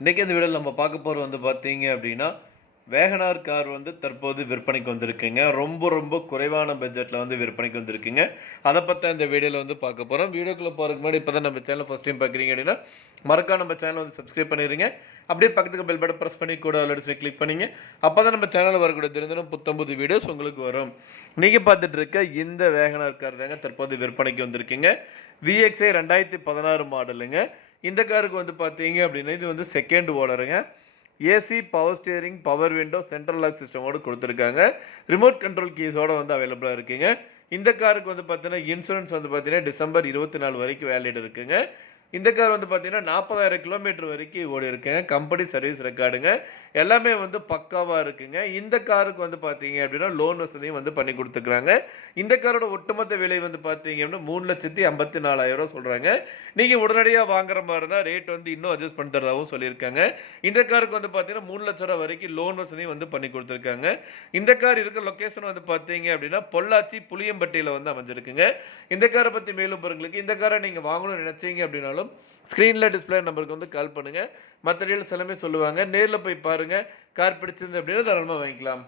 இன்றைக்கி இந்த வீடியோவில் நம்ம பார்க்க போகிறது வந்து பார்த்தீங்க அப்படின்னா வேகனார் கார் வந்து தற்போது விற்பனைக்கு வந்திருக்குங்க. ரொம்ப ரொம்ப குறைவான பட்ஜெட்டில் வந்து விற்பனைக்கு வந்திருக்குங்க. அதை பற்றி இந்த வீடியோவில் வந்து பார்க்க போகிறோம். வீடியோக்குள்ளே போகிறதுக்கு முன்னாடி இப்போ தான் நம்ம சேனல் ஃபஸ்ட் டைம் பார்க்குறீங்க அப்படின்னா மறக்காம நம்ம சேனல் வந்து சப்ஸ்கிரைப் பண்ணிடுங்க. அப்படியே பக்கத்துக்கு பெல் பட்டன் ப்ரெஸ் பண்ணி கூட ஆல்ரெடி கிளிக் பண்ணிங்க. அப்போ தான் நம்ம சேனலில் வரக்கூடிய தினம் புத்தம்புது வீடியோஸ் உங்களுக்கு வரும். நீங்கள் பார்த்துட்டு இருக்க இந்த வேகனார் கார் தாங்க தற்போது விற்பனைக்கு வந்திருக்குங்க. VXI 2016 மாடலுங்க. இந்த காருக்கு வந்து பார்த்தீங்க அப்படின்னா இது வந்து செகண்ட் ஓனருங்க. AC, power steering, power window, central lock சிஸ்டமோடு கொடுத்துருக்காங்க. ரிமோட் கண்ட்ரோல் கீஸோடு வந்து அவைலபிளாக இருக்குங்க. இந்த காருக்கு வந்து பார்த்தீங்கன்னா இன்சூரன்ஸ் வந்து பார்த்தீங்கன்னா டிசம்பர் 24 வரைக்கும் வேலிட் இருக்குங்க. இந்த கார் வந்து பார்த்தீங்கன்னா 40,000 கிலோமீட்டர் வரைக்கும் ஓடி இருக்குங்க. கம்பெனி சர்வீஸ் ரெக்கார்டுங்க. எல்லாமே வந்து பக்காவாக இருக்குங்க. இந்த காருக்கு வந்து பார்த்தீங்க அப்படின்னா லோன் வசதியும் வந்து பண்ணி கொடுத்துருக்குறாங்க. இந்த காரோட ஒட்டுமொத்த விலை வந்து பார்த்தீங்க அப்படின்னா 3,54,000 சொல்கிறாங்க. நீங்கள் உடனடியாக வாங்குற மாதிரி இருந்தால் ரேட் வந்து இன்னும் அட்ஜஸ்ட் பண்ணி தரதாகவும் சொல்லியிருக்காங்க. இந்த காருக்கு வந்து பார்த்தீங்கன்னா 3 லட்ச ரூபா வரைக்கும் லோன் வசதியும் வந்து பண்ணி கொடுத்துருக்காங்க. இந்த கார் இருக்கிற லொக்கேஷன் வந்து பார்த்தீங்க அப்படின்னா பொள்ளாச்சி புளியம்பட்டியில் வந்து அமைஞ்சிருக்குங்க. இந்த காரை பற்றி மேலும் பாருங்களுக்கு இந்த காரை நீங்கள் வாங்கணும்னு நினச்சிங்க அப்படின்னாலும் ஸ்க்ரீனில் டிஸ்பிளே நம்பருக்கு வந்து கால் பண்ணுங்கள். மற்ற டீல்ஸ் எல்லாமே சொல்லுவாங்க. நேரில் போய் பாருங்கள். கார் பிடிச்சிருந்து அப்படின்னா தாராளமாக வாங்கிக்கலாம்.